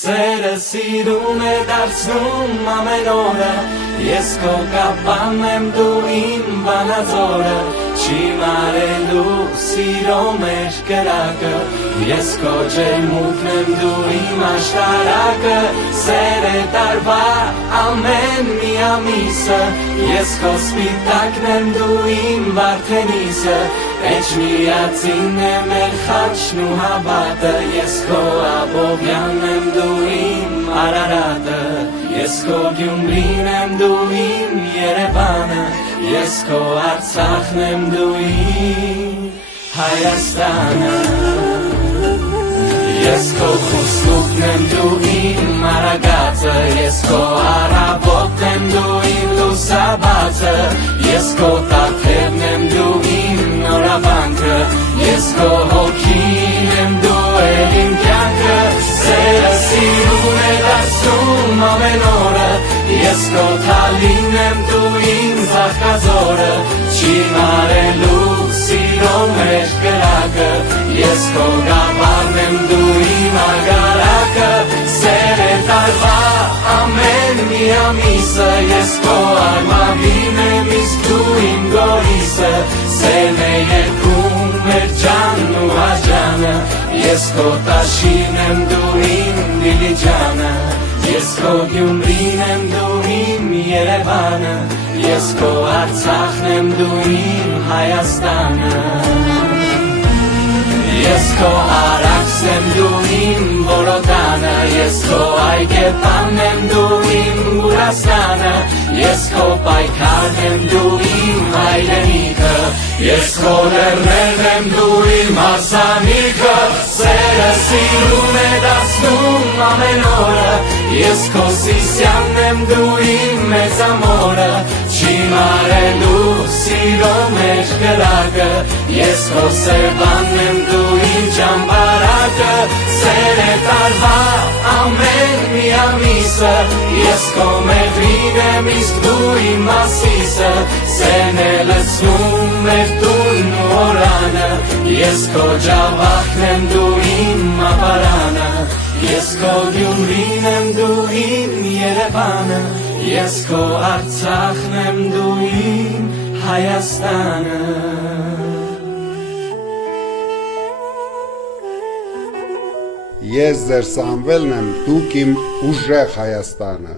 Սերը սիրուն է դարձնում ամեն օրը, ես քո կապան եմ դու իմ վանաձորը, չի մարելու սիրո մեր կրակը, ես քո ջերմուկն եմ դու իմ աշտարակը, սեր է տարվա ամեն մի ամիսը, ես քո սպիտակն եմ դու իմ վարդենիսը, Էջմիածին է մեր խաչն ու հավատը, ես քո Աբովյանն եմ դու իմ Արարատը, ես քո Գյումրին եմ դու իմ Երևանը, ես քո Արցախն եմ դու իմ Հայաստանը, ես քո Խուսլուկն եմ դու իմ Արագածը, ես քո առավոտն եմ դու իմ լուսաբացը, ես քո տաթևն եմ դու իմ նորավանքը, ես քո հոգին եմ դու էլ իմ կյանքը, սերը սիրուն է դարձնում ամեն օրը, ես քո թալին եմ դու իմ ծաղկազորը, չի մարելու սիրո մեր կրակը, ես քո գավառն եմ դու իմ ագարակը, սեր է տարվա ամեն մի ամիսը, ես քո արմավին եմ իսկ դու իմ գորիսը, սերն է երկում մեր ջանն ու հաջանը, ես քո տաշին եմ դու իմ Դիլիջանը, ես քո Գյումրին եմ դու իմ Երևանը, ես քո Արցախն եմ դու իմ Հայաստանը, ես քո Արաքսն եմ դու իմ Որոտանը, ես քո Այգեպանն եմ դու իմ Ուրաստանը, ես քո պայքարն եմ դու իմ հայրենիքը, ես քո լեռներն եմ դու իմ հարսանիքը, սերը սիրուն է դարձնում ամեն օրը, ես քո Սիսյանն եմ դու իմ մեծամորը, չի մարելու սիրո մեր կրակը, ես քո Սևանն եմ դու իմ ճամբարակը, սեր է տարվա ամեն մի ամիսը, ես քո Մեղրին եմ իսկ դու իմ Մասիսը, սերն է լցնում մեր տունն ու օրանը, ես քո Ջավախն եմ դու իմ ապարանը, ես քո Գյումրին եմ դու իմ Երևանը, ես քո Արցախն եմ դու իմ Հայաստանը, Ես ձեր Սամվելն եմ, դուք իմ ուժեղ Հայաստանը,